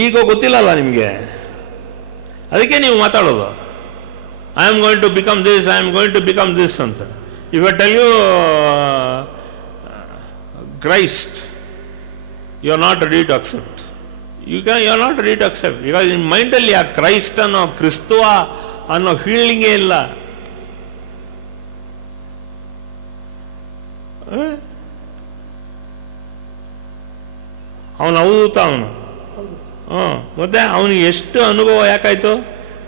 ಈಗ ಗೊತ್ತಿಲ್ಲಲ್ಲ ನಿಮಗೆ, ಅದಕ್ಕೆ ನೀವು ಮಾತಾಡೋದು I am going to become this, I am going to become this ಅಂತ. If I tell you Christ, you are not ready to accept. You are not ready to accept. Because in ಮೈಂಡಲ್ಲಿ ಆ Christ ಅನ್ನೋ ಕ್ರಿಸ್ತುವ ಅನ್ನೋ ಫೀಲಿಂಗೇ ಇಲ್ಲ. ಅವನು ಅವಧೂತ ಅವನು. ಮತ್ತೆ ಅವನಿಗೆ ಎಷ್ಟು ಅನುಭವ ಯಾಕಾಯಿತು?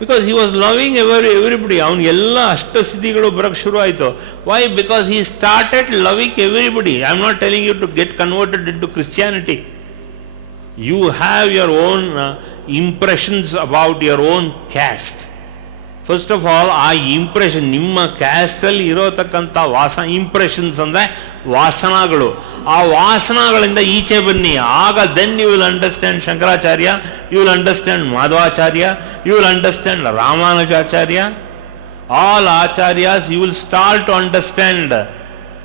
Because he was loving everybody. ಅವನಿಗೆಲ್ಲ ಅಷ್ಟಸಿದ್ಧಿಗಳು ಬರೋಕ್ಕೆ ಶುರು ಆಯಿತು. Why? Because he started loving everybody. I am not telling you to get converted in to Christianity. You have your own impressions about your own caste. First of all ಆ impression, ನಿಮ್ಮ ಕ್ಯಾಸ್ಟಲ್ಲಿ ಇರೋತಕ್ಕಂಥ impressions ಅಂದರೆ ವಾಸನಗಳು. ಆ ವಾಸನಗಳಿಂದ ಈಚೆ ಬನ್ನಿ. ಆಗ then you will understand Shankaracharya, you will understand Madhavacharya, you will understand Ramanujacharya, all acharyas you will start to understand.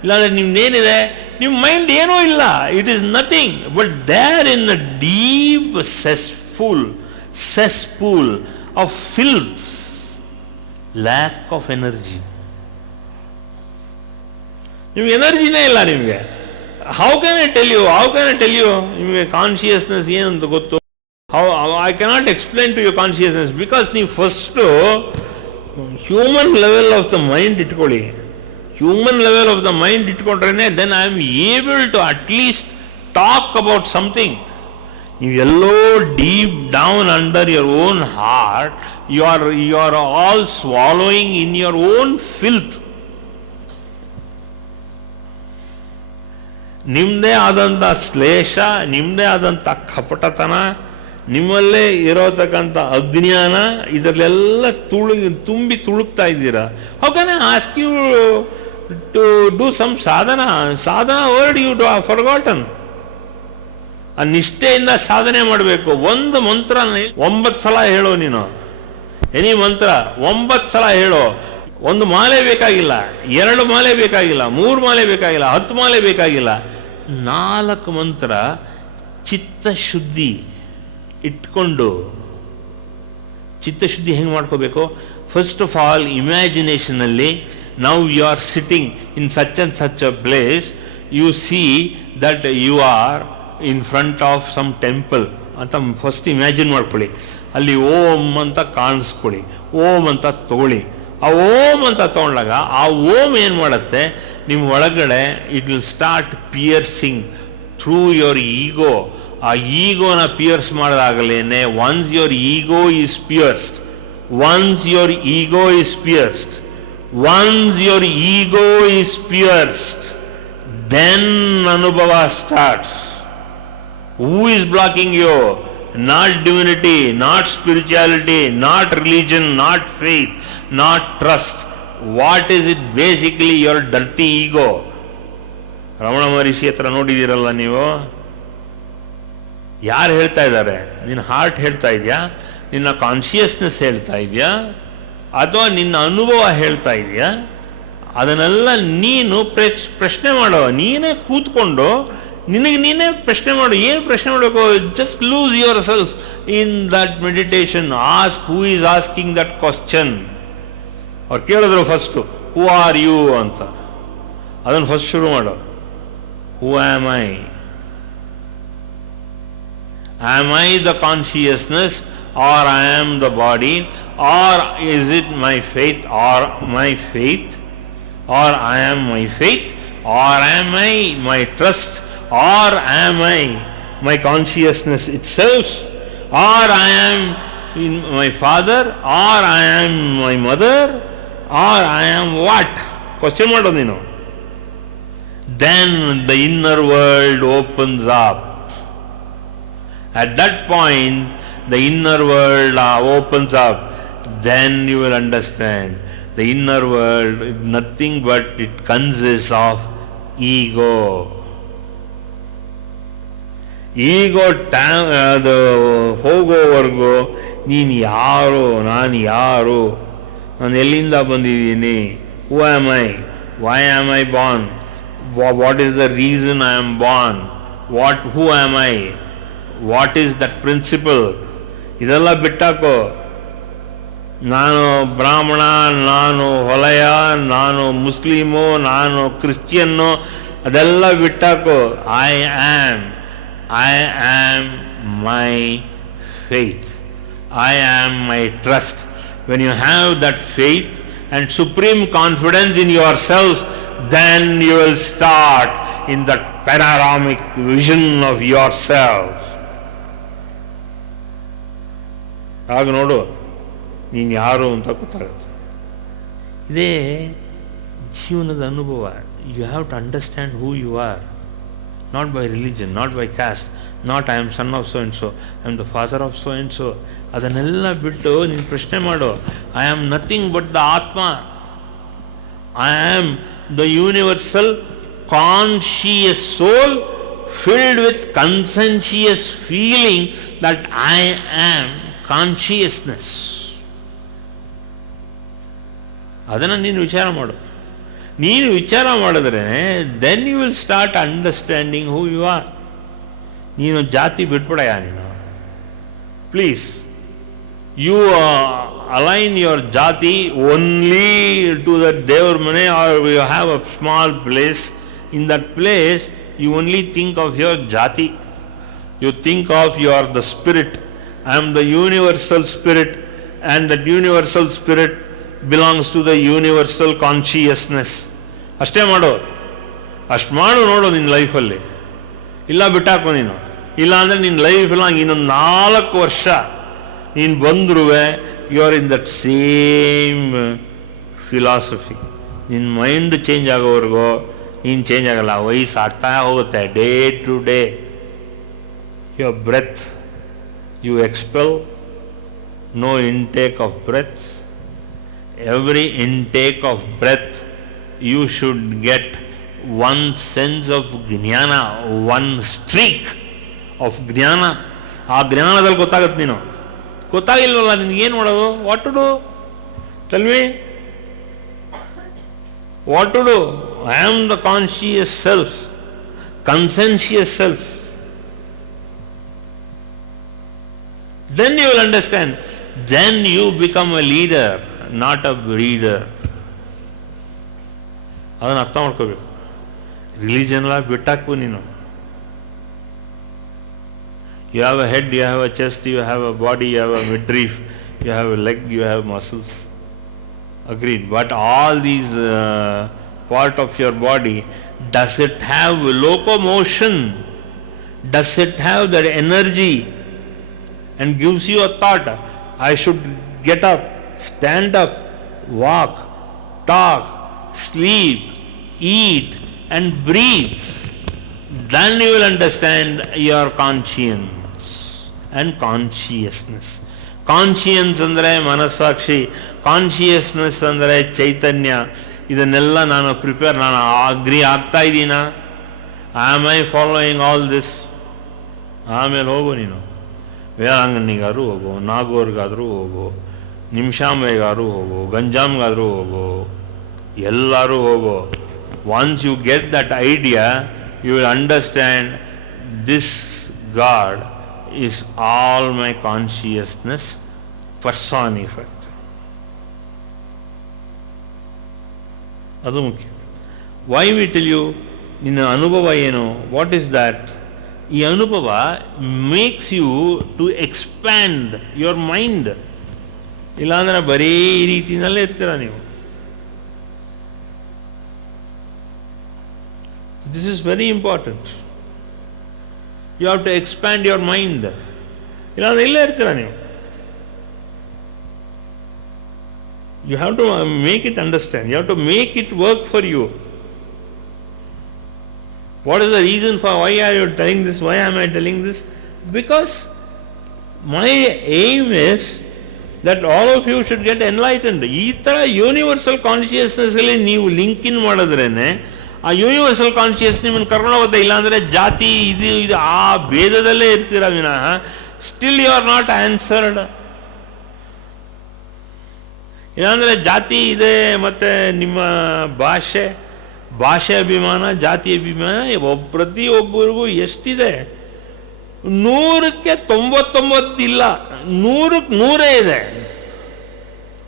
ಇಲ್ಲಾಂದರೆ ನಿಮ್ದೇನಿದೆ, ನಿಮ್ಮ ಮೈಂಡ್ ಏನೂ ಇಲ್ಲ, it is nothing but there in a deep cesspool of filth, lack of energy. ನಿಮ್ಗೆ ಎನರ್ಜಿನೇ ಇಲ್ಲ. ನಿಮಗೆ how can I tell you ನಿಮಗೆ ಕಾನ್ಷಿಯಸ್ನೆಸ್ ಏನಂತ ಗೊತ್ತು? I cannot explain to you consciousness. Because ನೀವು first human level of the mind ಇಟ್ಕೊಳ್ಳಿ. Human level of the mind ಇಟ್ಕೊಂಡ್ರೆ then I am able to at least talk about something. ನೀವೆಲ್ಲೋ deep down under your own heart you are all swallowing in your own filth. ನಿಮ್ಮದೇ ಆದಂಥ ಶ್ಲೇಷ, ನಿಮ್ಮದೇ ಆದಂಥ ಕಪಟತನ, ನಿಮ್ಮಲ್ಲೇ ಇರೋತಕ್ಕಂಥ ಅಜ್ಞಾನ, ಇದರಲ್ಲೆಲ್ಲ ತುಂಬಿ ತುಳುಕ್ತಾ ಇದ್ದೀರಾ. How can I ask you to do some sadhana word you do forgotten. ಆ ನಿಷ್ಠೆಯಿಂದ ಸಾಧನೆ ಮಾಡಬೇಕು. ಒಂದು ಮಂತ್ರ 9 ಸಲ ಹೇಳೋ ನೀನು. ಎನಿ ಮಂತ್ರ 9 ಸಲ ಹೇಳೋ. 1 ಮಾಲೆ ಬೇಕಾಗಿಲ್ಲ, 2 ಮಾಲೆ ಬೇಕಾಗಿಲ್ಲ, 3 ಮಾಲೆ ಬೇಕಾಗಿಲ್ಲ, 10 ಮಾಲೆ ಬೇಕಾಗಿಲ್ಲ. 4 ಮಂತ್ರ ಚಿತ್ತಶುದ್ಧಿ ಇಟ್ಕೊಂಡು. ಚಿತ್ತಶುದ್ಧಿ ಹೆಂಗೆ ಮಾಡ್ಕೋಬೇಕು? ಫಸ್ಟ್ ಆಫ್ ಆಲ್ ಇಮ್ಯಾಜಿನೇಷನಲ್ಲಿ now you are sitting in such and such a place, you see that you are in front of some temple ಅಂತ ಫಸ್ಟ್ ಇಮ್ಯಾಜಿನ್ ಮಾಡ್ಕೊಳ್ಳಿ. ಅಲ್ಲಿ ಓಂ ಅಂತ ಕಾಣಿಸ್ಕೊಳ್ಳಿ, ಓಂ ಅಂತ ತಗೊಳ್ಳಿ. ಆ ಓಂ ಅಂತ ತೊಗೊಂಡಾಗ ಆ ಓಂ ಏನು ಮಾಡುತ್ತೆ, ನಿಮ್ಮ ಒಳಗಡೆ it will start piercing through your ego. ಆ ಈಗೋನ ಪಿಯರ್ಸ್ ಮಾಡಿದಾಗಲೇ once your ego is pierced, once your ego is pierced, once your ego is pierced, then ಅನುಭವ starts. Who is blocking you? Not divinity, not spirituality, not religion, not faith, not trust. What is it? Basically your dirty ego. Ramana Maharshi ಹತ್ರ ನೋಡಿದ್ದೀರಲ್ಲ ನೀವು, ಯಾರು ಹೇಳ್ತಾ ಇದ್ದಾರೆ? ನಿನ್ನ heart ಹೇಳ್ತಾ ಇದೆಯಾ, ನಿನ್ನ ಕಾನ್ಷಿಯಸ್ನೆಸ್ ಹೇಳ್ತಾ ಇದೆಯಾ, ಅಥವಾ ನಿನ್ನ ಅನುಭವ ಹೇಳ್ತಾ ಇದೆಯಾ? ಅದನ್ನೆಲ್ಲ ನೀನು ಪ್ರಶ್ನೆ ಮಾಡೋ. ನೀನೇ ಕೂತ್ಕೊಂಡು ನಿನಗೆ ನೀನೇ ಪ್ರಶ್ನೆ ಮಾಡು. ಏನು ಪ್ರಶ್ನೆ ಮಾಡಬೇಕು? Just lose your self in that meditation. Ask who is asking that question. ಅವ್ರು ಕೇಳಿದ್ರು ಫಸ್ಟು ಹೂ ಆರ್ ಯು ಅಂತ. ಅದನ್ನು ಫಸ್ಟ್ ಶುರು ಮಾಡು. Who am I? Am I the consciousness or I am the body or is it my faith or my faith or I am my faith or am I my trust or am I my consciousness itself, or I am my father, or I am my mother, or I am what? Question ಮಾಡು ನೀನು. Then the inner world opens up. At that point the inner world opens up. Then you will understand the inner world is nothing but it consists of ego. ಈಗೋ ಅದು ಹೋಗೋವರೆಗೂ ನೀನು ಯಾರು, ನಾನು ಯಾರು, ನಾನು ಎಲ್ಲಿಂದ ಬಂದಿದ್ದೀನಿ, who am I, why am I born, what is the reason I am born, who am I, what is that principle? ಇದೆಲ್ಲ ಬಿಟ್ಟಾಕೋ. ನಾನು ಬ್ರಾಹ್ಮಣ, ನಾನು ಹೊಲೆಯ, ನಾನು ಮುಸ್ಲಿಮು, ನಾನು ಕ್ರಿಶ್ಚಿಯನ್ನು, ಅದೆಲ್ಲ ಬಿಟ್ಟಾಕೋ. I am my faith. I am my trust. When you have that faith and supreme confidence in yourself, then you will start in that panoramic vision of yourself. ಆಗ ನೋಡು ನೀನು ಯಾರು ಅಂತ ಗೊತ್ತಾಗುತ್ತೆ. ಇದೇ ಜೀವನದ ಅನುಭವ. You have to understand who you are, not by religion, not by caste, not I am son of so and so, I am the father of so and so. ಅದನ್ನೆಲ್ಲ ಬಿಟ್ಟು ನೀನು ಪ್ರಶ್ನೆ ಮಾಡು. I am nothing but the atma. I am the universal conscious soul filled with conscientious feeling that I am consciousness. ಅದನ್ನು ನೀನು ವಿಚಾರ ಮಾಡು. ನೀನು ವಿಚಾರ ಮಾಡಿದ್ರೆ then you will start understanding who you are. ನೀನು ಜಾತಿ ಬಿಟ್ಬಿಡಯ್ಯ ನೀನು, please. You align your jati only to that ದೇವ್ರ ಮನೆ, are you have a small place. In that place you only think of your jati. You think of you are the spirit. I am the universal spirit, and that universal spirit belongs to the universal consciousness. ಅಷ್ಟೇ ಮಾಡು, ಅಷ್ಟು ಮಾಡು ನೋಡು ನಿನ್ನ ಲೈಫಲ್ಲಿ. ಇಲ್ಲ ಬಿಟ್ಟಾಕೋ ನೀನು. ಇಲ್ಲ ಅಂದರೆ ನಿನ್ನ ಲೈಫ್ ಲಾಂಗ್ ಇನ್ನೊಂದು 4 ವರ್ಷ ನೀನು ಬಂದ್ರೂ you are in that same philosophy. ನಿನ್ನ ಮೈಂಡ್ ಚೇಂಜ್ ಆಗೋವರೆಗೂ ನೀನು ಚೇಂಜ್ ಆಗಲ್ಲ. ವಯಸ್ಸು ಆಗ್ತಾ ಹೋಗುತ್ತೆ day to day. Your breath you expel, no intake of breath. Every intake of breath you should get one sense of ಜ್ಞಾನ, one streak of ಜ್ಞಾನ. ಆ ಜ್ಞಾನದಲ್ಲಿ ಗೊತ್ತಾಗುತ್ತೆ. ನೀನು ಗೊತ್ತಾಗಿಲ್ವಲ್ಲ, ನಿನಗೇನು ಮಾಡೋದು? What to do? Tell me, what to do? I am the conscious self, conscientious self. Then you will understand. Then you become a leader, not a breeder. ಅದನ್ನು ಅರ್ಥ ಮಾಡ್ಕೋಬೇಕು. ರಿಲಿಜನ್ ಎಲ್ಲ ಬಿಟ್ಟಾಕು ನೀನು. You have a head, you have a chest, you have a body, you have a midriff, you have a leg, you have muscles. Agreed. But all these part of your body, does it have locomotion? Does it have that energy? And gives you a thought. I should get up, stand up, walk, talk, sleep, eat and breathe. Then you will understand your conscience and consciousness. Conscience ಅಂದರೆ ಮನಸ್ಸಾಕ್ಷಿ, consciousness ಅಂದರೆ ಚೈತನ್ಯ. ಇದನ್ನೆಲ್ಲ ನಾನು agree ಆಗ್ತಾ ಇದ್ದೀನಾ? Am I following all this? ಆಮೇಲೆ ಹೋಗು ನೀನು. ವೇಳಾಂಗಣ್ಣಿಗಾದ್ರೂ ಹೋಗು, ನಾಗೂರ್ಗಾದರೂ ಹೋಗು, ನಿಮಿಷಾಂಬೆಗಾದ್ರೂ ಹೋಗು, ಗಂಜಾಮ್ಗಾದ್ರೂ ಹೋಗು, ಎಲ್ಲರೂ ಹೋಗು. Once you get that idea, you will understand this god is all my consciousness personified. ಅದು ಮುಖ್ಯ. ವೈ ವಿ ಟೆಲ್ ಯು, ನಿನ್ನ ಅನುಭವ ಏನು? What is that? ಈ ಅನುಭವ makes you to expand your mind. ಇಲ್ಲಾಂದರೆ ಬರೀ ಈ ರೀತಿಯಲ್ಲೇ ಇರ್ತೀರ ನೀವು. This is very important. You have to expand your mind. ಇಲ್ಲಾಂದ್ರೆ ಇಲ್ಲೇ ಇರ್ತೀರ ನೀವು. You have to make it understand. You have to make it work for you. What is the reason for why are you telling this? Why am I telling this? Because my aim is that all of you should get enlightened. ಈ ಥರ universal ಕಾನ್ಶಿಯಸ್ನೆಸ್ಸಲ್ಲಿ ನೀವು link ಇನ್ ಮಾಡಿದ್ರೇ ಆ universal conscious ನಿಮ್ಮನ್ನು ಕರ್ಕೊಂಡು ಹೋಗುತ್ತೆ. ಇಲ್ಲಾಂದರೆ ಜಾತಿ ಇದು ಆ ಭೇದದಲ್ಲೇ ಇರ್ತೀರ ವಿನಃ still you are not answered. ಇಲ್ಲಾಂದರೆ ಜಾತಿ ಇದೆ ಮತ್ತು ನಿಮ್ಮ ಭಾಷೆ ಅಭಿಮಾನ, ಜಾತಿ ಅಭಿಮಾನ ಪ್ರತಿಯೊಬ್ಬರಿಗೂ ಎಷ್ಟಿದೆ. 100ಕ್ಕೆ 99 ಇಲ್ಲ, 100ಕ್ಕೆ 100 ಇದೆ.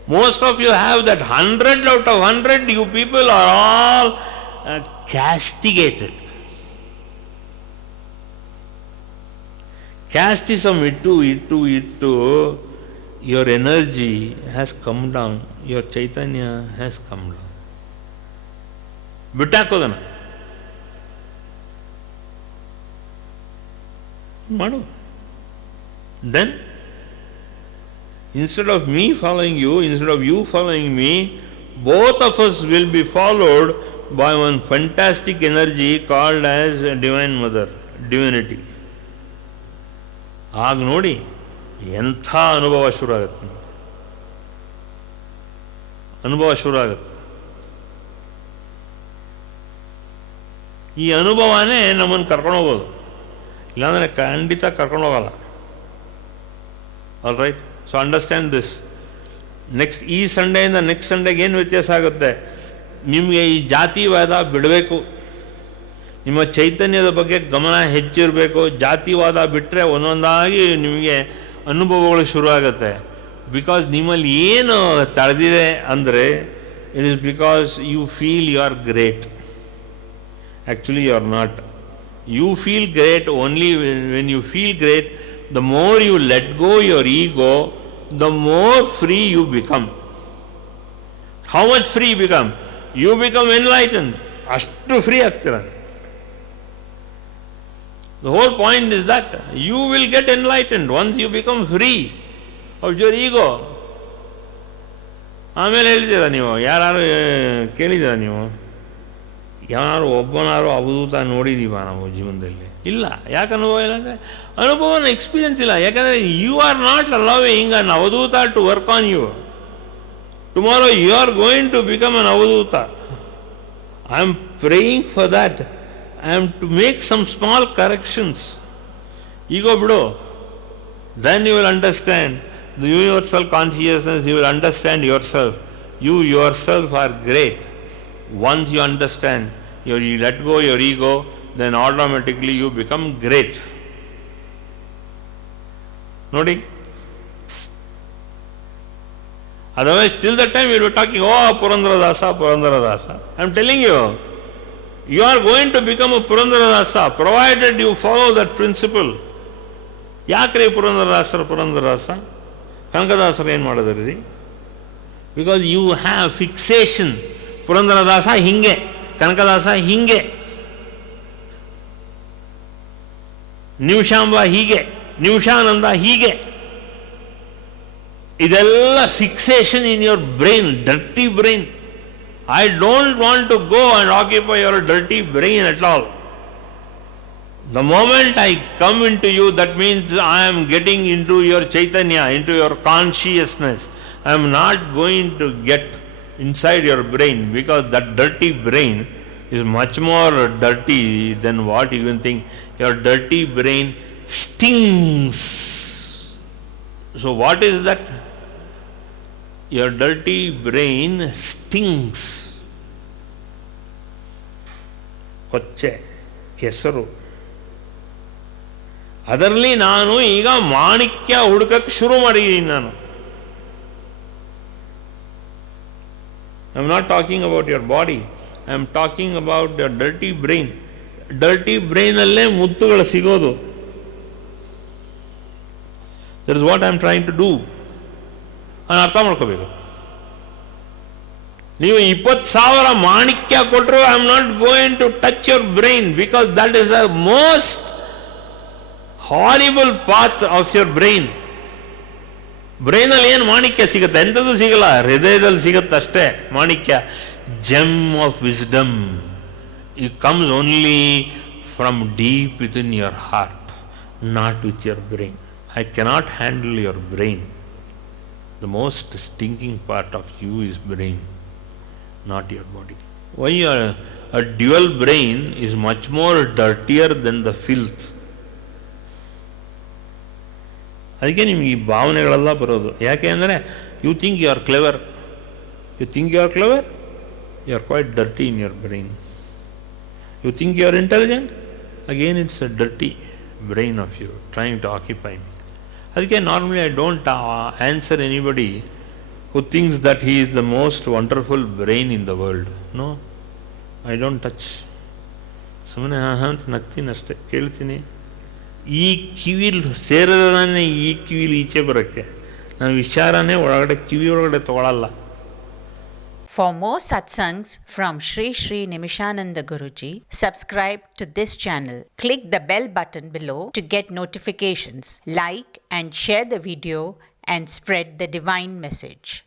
Most of you have that. 100 out of 100 you people are all castigated. Casteism ittu, your energy has come down, your Chaitanya has come down. ಬಿಟ್ಟಾಕೋದನ್ನ ಮಾಡು. Then instead of me following you, instead of you following me, both of us will be followed by one fantastic energy called as Divine Mother, Divinity. ಆಗ ನೋಡಿ ಎಂಥ ಅನುಭವ ಶುರು ಆಗುತ್ತೆ, ಅನುಭವ ಶುರು ಆಗುತ್ತೆ. ಈ ಅನುಭವನೇ ನಮ್ಮನ್ನು ಕರ್ಕೊಂಡು ಹೋಗೋದು, ಇಲ್ಲಾಂದರೆ ಖಂಡಿತ ಕರ್ಕೊಂಡು ಹೋಗಲ್ಲ. All right, so understand this. Next ಈ ಸಂಡೆಯಿಂದ ನೆಕ್ಸ್ಟ್ ಸಂಡೆಗೆ ಏನು ವ್ಯತ್ಯಾಸ ಆಗುತ್ತೆ? ನಿಮಗೆ ಈ ಜಾತಿವಾದ ಬಿಡಬೇಕು, ನಿಮ್ಮ ಚೈತನ್ಯದ ಬಗ್ಗೆ ಗಮನ ಹೆಚ್ಚಿರಬೇಕು. ಜಾತಿವಾದ ಬಿಟ್ಟರೆ ಒಂದೊಂದಾಗಿ ನಿಮಗೆ ಅನುಭವಗಳು ಶುರು ಆಗುತ್ತೆ. ಬಿಕಾಸ್ ನಿಮ್ಮಲ್ಲಿ ಏನು ತಳೆದಿದೆ ಅಂದರೆ, it is because you feel you are great. Actually you are not. You feel great only when you feel great. The more you let go your ego, the more free you become. How much free you become? You become enlightened. ಅಷ್ಟು free ಆಗ್ತೀರ. The whole point is that you will get enlightened once you become free of your ego. ಆಮೇಲೆ ಹೇಳಿದ್ದೀರಾ ನೀವು, ಯಾರು ಕೇಳಿದ್ದೀರಾ ನೀವು, ಯಾರು ಒಬ್ಬನಾರು ಅವಧೂತ ನೋಡಿದೀವ ನಾವು ಜೀವನದಲ್ಲಿ? ಇಲ್ಲ. ಯಾಕೆ ಅನುಭವ ಇಲ್ಲ ಅಂದರೆ ಅನುಭವನ ಎಕ್ಸ್ಪೀರಿಯನ್ಸ್ ಇಲ್ಲ. ಯಾಕಂದರೆ you are not allowing an avadhuta to work on you. Tomorrow you are going to become an avadhuta. I am praying for that. I am to make some small corrections. Ego ಬಿಡು, then you will understand the universal consciousness. You will understand your self. You your self are great. Once you understand, you let go your ego, then automatically you become great. Nodi? Otherwise, till that time you will be talking, oh, Purandaradasa, Purandaradasa. I am telling you, you are going to become a Purandaradasa, provided you follow that principle. Yakre Purandaradasa? Kanakadasara ಏನು ಮಾಡಿದ್ರಿ? Because you have fixation. Purandaradasa ಹಿಂಗೆ, ಕನಕದಾಸ ಹಿಂಗೆ, ನಿಮಿಷಾಂಬ ಹೀಗೆ, ನಿಮಿಷಾನಂದ ಹೀಗೆ. ಇದೆಲ್ಲ fixation in your brain, dirty brain. I don't want to go and occupy your dirty brain at all. The moment I come into you, that means I am getting into your Chaitanya, into your consciousness. I am not going to get inside your brain, because that dirty brain is much more dirty than what you can think. Your dirty brain stings. So what is that? Your dirty brain stings. ಕೊಚ್ಚೆ, ಕೆಸರು. ಅದರಲ್ಲಿ ನಾನು ಈಗ ಮಾಣಿಕ್ಯ ಹುಡುಕಕ್ಕೆ ಶುರು ಮಾಡಿದ್ದೀನಿ ನಾನು. I am not talking about your body. I am talking about your dirty brain. Dirty brain ಅಲ್ಲೇ ಮುತ್ತುಗಳು ಸಿಗೋದು. That is what I am trying to do. ನಾನು ಅರ್ಥ ಮಾಡ್ಕೋಬೇಕು. ನೀವು 20,000 ಮಾಣಿಕ್ಯ ಕೊಟ್ಟರು, I am not going to touch your brain, because that is the most horrible path of your brain. ಬ್ರೈನಲ್ಲಿ ಏನು ಮಾಣಿಕ್ಯ ಸಿಗುತ್ತೆ? ಎಂಥದ್ದು ಸಿಗಲ್ಲ, ಹೃದಯದಲ್ಲಿ ಸಿಗುತ್ತೆ ಅಷ್ಟೇ ಮಾಣಿಕ್ಯ. Gem of wisdom it comes only from deep within your heart, not with your brain. I cannot handle your brain. The most stinking part of you is brain, not your body. Why a dual brain is much more dirtier than the filth. ಅದಕ್ಕೆ ನಿಮ್ಗೆ ಈ ಭಾವನೆಗಳೆಲ್ಲ ಬರೋದು. ಯಾಕೆ ಅಂದರೆ you think you are clever. You think you are clever, you are quite dirty in your brain. You think you are intelligent, again it's a dirty. brain of you, trying to occupy me. ಅದಕ್ಕೆ normally I don't answer anybody who thinks that he is the most wonderful brain in the world. No, I don't touch. ಸುಮ್ಮನೆ ಅಂತ ನಗ್ತೀನಿ ಅಷ್ಟೇ, ಕೇಳ್ತೀನಿ. ಈ ಕಿವಿಲಿ ಸೇರಿದಾನೆ ಈ ಕಿವಿಲಿ ಈಚೆ ಬರೋಕ್ಕೆ ನಾನು ವಿಚಾರನೇ ಒಳಗಡೆ ಕಿವಿ ಒಳಗಡೆ ತೊಗೊಳಲ್ಲ. For more satsangs from Sri Sri Nimishananda Guruji, subscribe to this channel. Click the bell button below to get notifications. Like and share the video and spread the divine message.